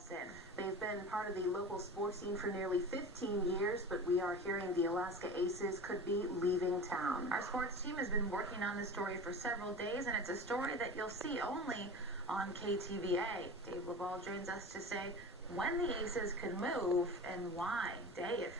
Allison. They've been part of the local sports scene for nearly 15 years, but we are hearing the Alaska Aces could be leaving town. Our sports team has been working on this story for several days, and it's a story that you'll see only on KTVA. Dave LaValle joins us to say when the Aces could move and why. Dave.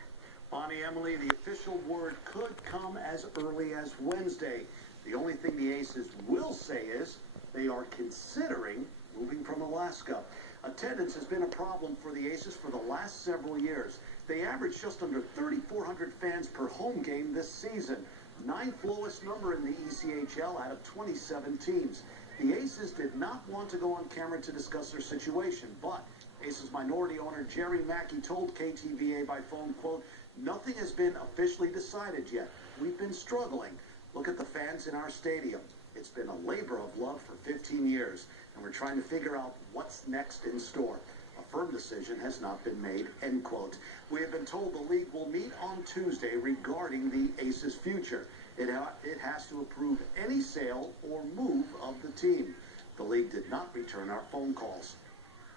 Bonnie, Emily, the official word could come as early as Wednesday. The only thing the Aces will say is they are considering moving from Alaska. Attendance has been a problem for the Aces for the last several years. They average just under 3,400 fans per home game this season, ninth lowest number in the ECHL out of 27 teams. The Aces did not want to go on camera to discuss their situation, but Aces minority owner Jerry Mackey told KTVA by phone, quote, "Nothing has been officially decided yet. We've been struggling. Look at the fans in our stadium. It's been a labor of love for 15 years, and we're trying to figure out what's next in store. A firm decision has not been made," end quote. We have been told the league will meet on Tuesday regarding the Aces' future. It has to approve any sale or move of the team. The league did not return our phone calls.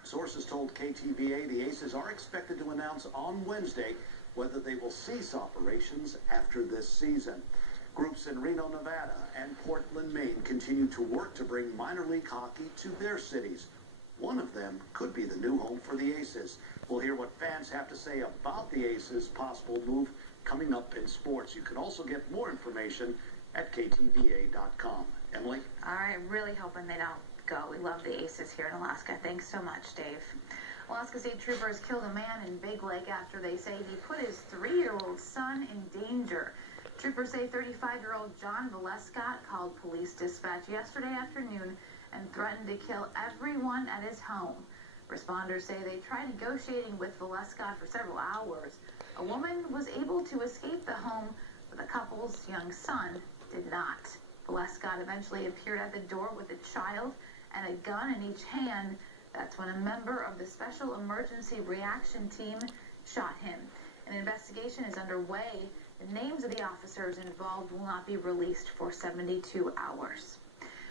Sources told KTVA the Aces are expected to announce on Wednesday whether they will cease operations after this season. Groups in Reno, Nevada and Portland, Maine continue to work to bring minor league hockey to their cities. One of them could be the new home for the Aces. We'll hear what fans have to say about the Aces' possible move coming up in sports. You can also get more information at KTVA.com. Emily? All right, really hoping they don't go. We love the Aces here in Alaska. Thanks so much, Dave. Alaska State Troopers killed a man in Big Lake after they say he put his 3-year-old son in danger. Troopers say 35-year-old John Valescott called police dispatch yesterday afternoon and threatened to kill everyone at his home. Responders say they tried negotiating with Valescott for several hours. A woman was able to escape the home, but the couple's young son did not. Valescott eventually appeared at the door with a child and a gun in each hand. That's when a member of the Special Emergency Reaction Team shot him. An investigation is underway. The names of the officers involved will not be released for 72 hours.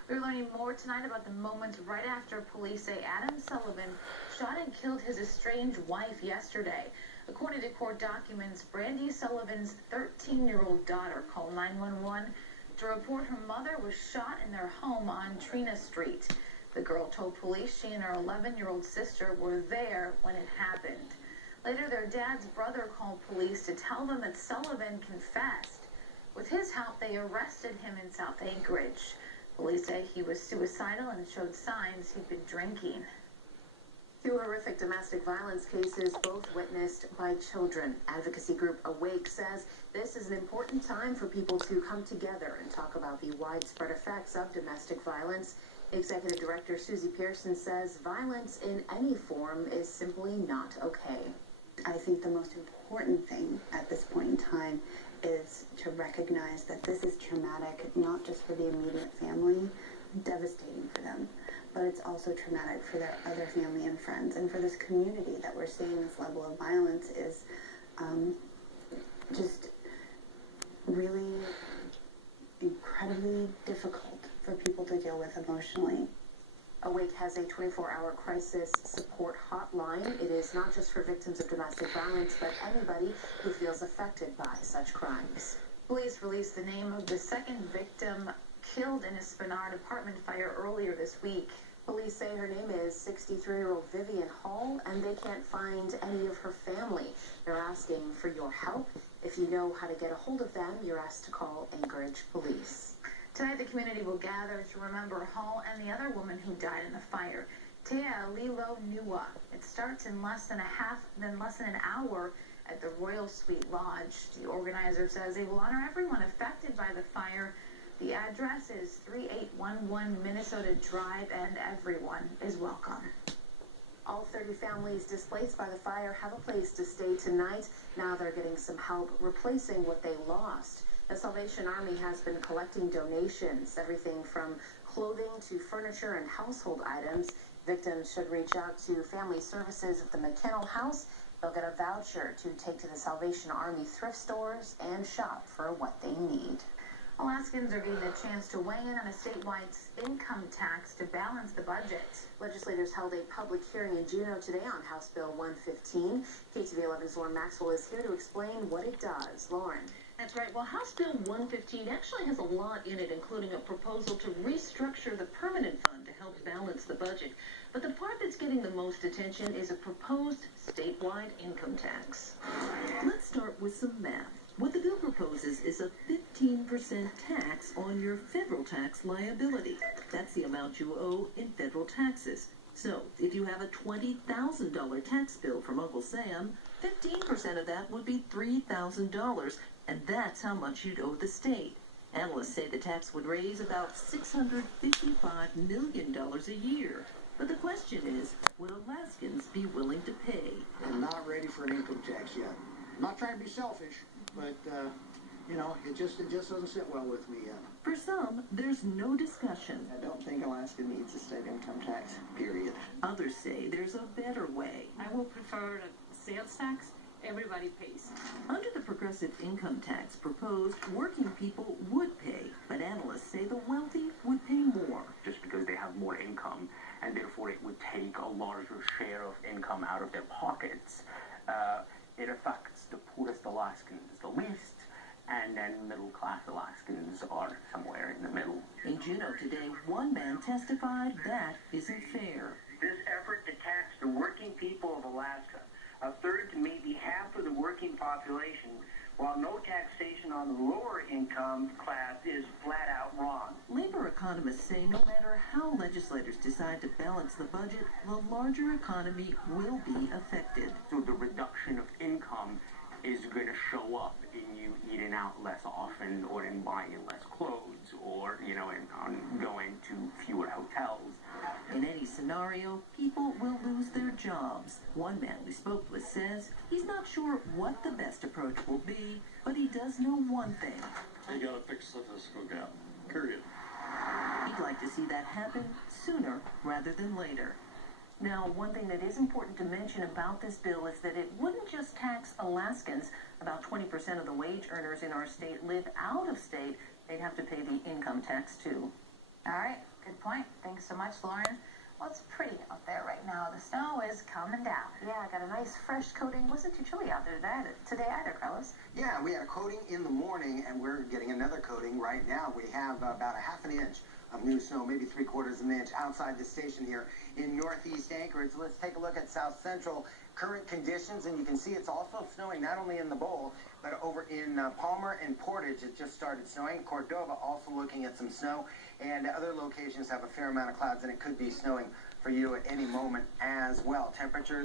We're learning more tonight about the moments right after police say Adam Sullivan shot and killed his estranged wife yesterday. According to court documents, Brandy Sullivan's 13-year-old daughter called 911 to report her mother was shot in their home on Trina Street. The girl told police she and her 11-year-old sister were there when it happened. Later, their dad's brother called police to tell them that Sullivan confessed. With his help, they arrested him in South Anchorage. Police say he was suicidal and showed signs he'd been drinking. Two horrific domestic violence cases, both witnessed by children. Advocacy group Awake says this is an important time for people to come together and talk about the widespread effects of domestic violence. Executive Director Susie Pearson says violence in any form is simply not okay. I think the most important thing at this point in time is to recognize that this is traumatic, not just for the immediate family, devastating for them, but it's also traumatic for their other family and friends. And for this community that we're seeing this level of violence is just really incredibly difficult for people to deal with emotionally. Awake has a 24-hour crisis support hotline. It is not just for victims of domestic violence, but anybody who feels affected by such crimes. Police released the name of the second victim killed in a Spenard apartment fire earlier this week. Police say her name is 63-year-old Vivian Hall, and they can't find any of her family. They're asking for your help. If you know how to get a hold of them, you're asked to call Anchorage Police. Tonight, the community will gather to remember Hall and the other woman who died in the fire, Tea Lilo Nua. It starts in less than an hour at the Royal Suite Lodge. The organizer says they will honor everyone affected by the fire. The address is 3811 Minnesota Drive, and everyone is welcome. All 30 families displaced by the fire have a place to stay tonight. Now they're getting some help replacing what they lost. The Salvation Army has been collecting donations, everything from clothing to furniture and household items. Victims should reach out to Family Services at the McKinnell House. They'll get a voucher to take to the Salvation Army thrift stores and shop for what they need. Alaskans are getting a chance to weigh in on a statewide income tax to balance the budget. Legislators held a public hearing in Juneau today on House Bill 115. KTVA 11's Lauren Maxwell is here to explain what it does. Lauren. That's right. Well, House Bill 115 actually has a lot in it, including a proposal to restructure the permanent fund to help balance the budget. But the part that's getting the most attention is a proposed statewide income tax. Let's start with some math. What the bill proposes is a 15% tax on your federal tax liability. That's the amount you owe in federal taxes. So, if you have a $20,000 tax bill from Uncle Sam, 15% of that would be $3,000, and that's how much you'd owe the state. Analysts say the tax would raise about $655 million a year. But the question is, would Alaskans be willing to pay? I'm not ready for an income tax yet. I'm not trying to be selfish, but, you know, it just doesn't sit well with me yet. For some, there's no discussion. I don't think Alaska needs a state income tax, period. Others say there's a better way. I will prefer a sales tax. Everybody pays. Under the progressive income tax proposed, working people would pay, but analysts say the wealthy would pay more. Just because they have more income, and therefore it would take a larger share of income out of their pockets. It affects the poorest Alaskans the least, and then middle-class Alaskans are somewhere in the middle. In Juneau today, one man testified that isn't fair. This effort to tax the working people of Alaska, a third to maybe half of the working population, while no taxation on the lower income class, is flat out wrong. Labor economists say no matter how legislators decide to balance the budget, the larger economy will be affected. So the reduction of income is going to show up in you eating out less often, or in buying less clothes, or, you know, in going to fewer hotels. In any scenario, people will lose their jobs. One man we spoke with says he's not sure what the best approach will be, but he does know one thing. You gotta fix the fiscal gap, period. He'd like to see that happen sooner rather than later. Now, one thing that is important to mention about this bill is that it wouldn't just tax Alaskans. About 20% of the wage earners in our state live out of state. They'd have to pay the income tax, too. All right, good point. Thanks so much, Lauren. Well, it's pretty out there right now. The snow is coming down. Yeah, got a nice fresh coating. Wasn't too chilly out there today either, Carlos. Yeah, we had a coating in the morning, and we're getting another coating right now. We have about a half an inch of new snow, maybe 3/4 of an inch outside the station here in northeast Anchorage. Let's take a look at South Central current conditions, and you can see it's also snowing not only in the bowl, but over in Palmer and Portage. It just started snowing. Cordova also looking at some snow, and other locations have a fair amount of clouds, and it could be snowing for you at any moment as well. Temperatures